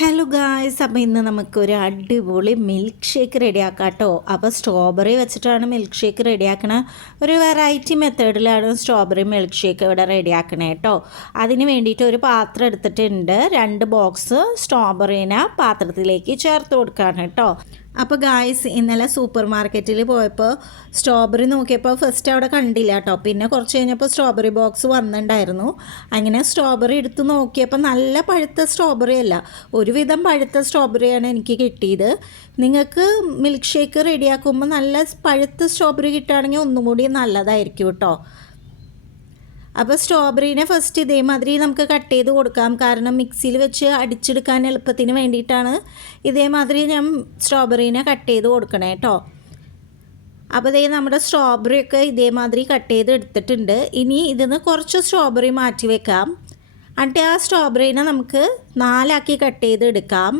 Hello guys അപ്പോൾ ഇന്ന് നമുക്കൊരു അടിപൊളി മിൽക്ക് ഷേക്ക് റെഡിയാക്കാം കേട്ടോ അപ്പോൾ സ്ട്രോബെറി വെച്ചിട്ടാണ് മിൽക്ക് ഷേക്ക് റെഡിയാക്കണ. ഒരു വെറൈറ്റി മെത്തേഡിലാണ് സ്ട്രോബെറി മിൽക്ക് ഷേക്ക് ഇവിടെ റെഡിയാക്കണേ കേട്ടോ അതിന് വേണ്ടിയിട്ട് ഒരു പാത്രം എടുത്തിട്ടുണ്ട്. രണ്ട് ബോക്സ് സ്ട്രോബെറീനെ പാത്രത്തിലേക്ക് ചേർത്ത് കൊടുക്കുകയാണ് കേട്ടോ അപ്പോൾ ഗായ്സ് ഇന്നലെ സൂപ്പർ മാർക്കറ്റിൽ പോയപ്പോൾ സ്ട്രോബെറി നോക്കിയപ്പോൾ ഫസ്റ്റ് അവിടെ കണ്ടില്ല കേട്ടോ പിന്നെ കുറച്ച് കഴിഞ്ഞപ്പോൾ സ്ട്രോബെറി ബോക്സ് വന്നിട്ടുണ്ടായിരുന്നു അങ്ങനെ സ്ട്രോബെറി എടുത്ത് നോക്കിയപ്പോൾ നല്ല പഴുത്ത സ്ട്രോബെറി അല്ല. ഒരുവിധം പഴുത്ത സ്ട്രോബെറിയാണ് എനിക്ക് കിട്ടിയത്. നിങ്ങൾക്ക് മിൽക്ക് ഷേക്ക് റെഡിയാക്കുമ്പോൾ നല്ല പഴുത്ത സ്ട്രോബെറി കിട്ടുകയാണെങ്കിൽ ഒന്നും കൂടി നല്ലതായിരിക്കും കേട്ടോ അപ്പോൾ സ്ട്രോബെറീനെ ഫസ്റ്റ് ഇതേമാതിരി നമുക്ക് കട്ട് ചെയ്ത് കൊടുക്കാം. കാരണം മിക്സിയിൽ വെച്ച് അടിച്ചെടുക്കാൻ എളുപ്പത്തിന് വേണ്ടിയിട്ടാണ് ഇതേമാതിരി ഞാൻ സ്ട്രോബെറീനെ കട്ട് ചെയ്ത് കൊടുക്കണേ കേട്ടോ അപ്പോൾ ഇതേ നമ്മുടെ സ്ട്രോബെറി ഒക്കെ ഇതേമാതിരി കട്ട് ചെയ്ത് എടുത്തിട്ടുണ്ട്. ഇനി ഇതിന്ന് കുറച്ച് സ്ട്രോബെറി മാറ്റി വെക്കാം. എന്നിട്ട് ആ സ്ട്രോബെറീനെ നമുക്ക് നാലാക്കി കട്ട് ചെയ്ത് എടുക്കാം.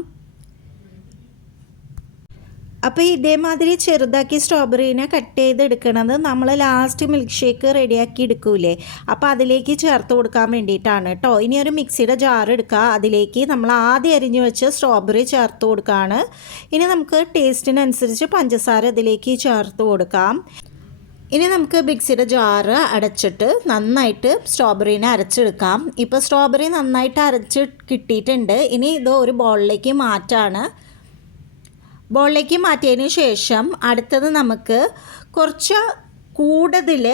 അപ്പോൾ ഇതേമാതിരി ചെറുതാക്കി സ്ട്രോബെറീനെ കട്ട് ചെയ്ത് എടുക്കണത് നമ്മൾ ലാസ്റ്റ് മിൽക്ക് ഷേക്ക് റെഡിയാക്കി എടുക്കൂലേ? അപ്പോൾ അതിലേക്ക് ചേർത്ത് കൊടുക്കാൻ വേണ്ടിയിട്ടാണ് കേട്ടോ ഇനി ഒരു മിക്സിയുടെ ജാർ എടുക്കുക. അതിലേക്ക് നമ്മൾ ആദ്യം അരിഞ്ഞു വെച്ച് സ്ട്രോബെറി ചേർത്ത് കൊടുക്കുകയാണ്. ഇനി നമുക്ക് ടേസ്റ്റിനനുസരിച്ച് പഞ്ചസാര ഇതിലേക്ക് ചേർത്ത് കൊടുക്കാം. ഇനി നമുക്ക് മിക്സിയുടെ ജാറ് അടച്ചിട്ട് നന്നായിട്ട് സ്ട്രോബെറീനെ അരച്ചെടുക്കാം. ഇപ്പോൾ സ്ട്രോബെറി നന്നായിട്ട് അരച്ച് കിട്ടിയിട്ടുണ്ട്. ഇനി ഇത് ഒരു ബോളിലേക്ക് മാറ്റാണ്. ബോളിലേക്ക് മാറ്റിയതിന് ശേഷം അടുത്തത് നമുക്ക് കുറച്ച് കൂടുതൽ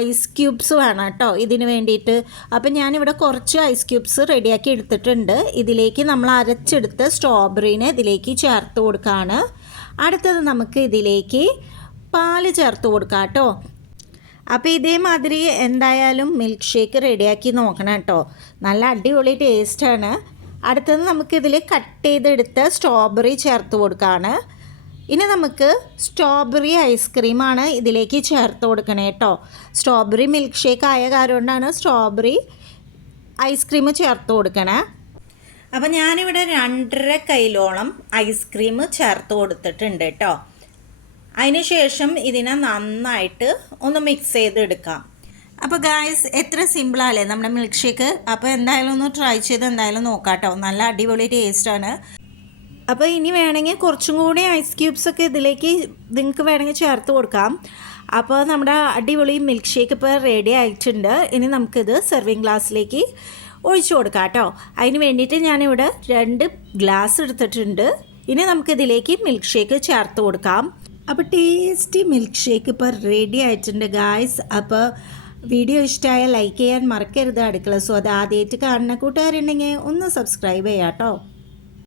ഐസ് ക്യൂബ്സ് വേണം കേട്ടോ ഇതിന് വേണ്ടിയിട്ട്. അപ്പം ഞാനിവിടെ കുറച്ച് ഐസ് ക്യൂബ്സ് റെഡിയാക്കി എടുത്തിട്ടുണ്ട്. ഇതിലേക്ക് നമ്മൾ അരച്ചെടുത്ത സ്ട്രോബെറീനെ ഇതിലേക്ക് ചേർത്ത് കൊടുക്കുകയാണ് അടുത്തത് നമുക്ക് ഇതിലേക്ക് പാൽ ചേർത്ത് കൊടുക്കാം കേട്ടോ. അപ്പോൾ ഇതേമാതിരി എന്തായാലും മിൽക്ക് ഷേക്ക് റെഡിയാക്കി നോക്കണം കേട്ടോ. നല്ല അടിപൊളി ടേസ്റ്റാണ് അടുത്തത് നമുക്കിതിൽ കട്ട് ചെയ്തെടുത്ത സ്ട്രോബെറി ചേർത്ത് കൊടുക്കുകയാണ് ഇനി നമുക്ക് സ്ട്രോബെറി ഐസ്ക്രീമാണ് ഇതിലേക്ക് ചേർത്ത് കൊടുക്കണേ കേട്ടോ സ്ട്രോബെറി മിൽക്ക് ഷേക്ക് ആയ കാരണമാണ് സ്ട്രോബെറി ഐസ്ക്രീം ചേർത്ത് കൊടുക്കണേ. അപ്പോൾ ഞാനിവിടെ രണ്ടര കൈലോളം ഐസ്ക്രീം ചേർത്ത് കൊടുത്തിട്ടുണ്ട് കേട്ടോ അതിനുശേഷം ഇതിനെ നന്നായിട്ട് ഒന്ന് മിക്സ് ചെയ്തെടുക്കാം. അപ്പോൾ ഗായ്സ് എത്ര സിമ്പിളാല്ലേ നമ്മുടെ മിൽക്ക് ഷേക്ക് അപ്പോൾ എന്തായാലും ഒന്ന് ട്രൈ ചെയ്ത് എന്തായാലും നോക്കാട്ടോ. നല്ല അടിപൊളി ടേസ്റ്റാണ് അപ്പോൾ ഇനി വേണമെങ്കിൽ കുറച്ചും കൂടി ഐസ് ക്യൂബ്സ് ഒക്കെ ഇതിലേക്ക് നിങ്ങൾക്ക് വേണമെങ്കിൽ ചേർത്ത് കൊടുക്കാം. അപ്പോൾ നമ്മുടെ അടിപൊളി മിൽക്ക് ഷേക്ക് ഇപ്പോൾ റെഡി ആയിട്ടുണ്ട്. ഇനി നമുക്കിത് സെർവിങ് ഗ്ലാസ്സിലേക്ക് ഒഴിച്ചു കൊടുക്കാം കേട്ടോ അതിന് വേണ്ടിയിട്ട് ഞാനിവിടെ രണ്ട് ഗ്ലാസ് എടുത്തിട്ടുണ്ട്. ഇനി നമുക്കിതിലേക്ക് മിൽക്ക് ഷേക്ക് ചേർത്ത് കൊടുക്കാം. അപ്പോൾ ടേസ്റ്റി മിൽക്ക് ഷേക്ക് ഇപ്പോൾ റെഡി ആയിട്ടുണ്ട് ഗായ്സ് അപ്പോൾ വീഡിയോ ഇഷ്ടമായ ലൈക്ക് ചെയ്യാൻ മറക്കരുത് അടുക്കള സോ അത് ആദ്യമായിട്ട് കാണുന്ന കൂട്ടുകാരുണ്ടെങ്കിൽ ഒന്ന് സബ്സ്ക്രൈബ് ചെയ്യാം കേട്ടോ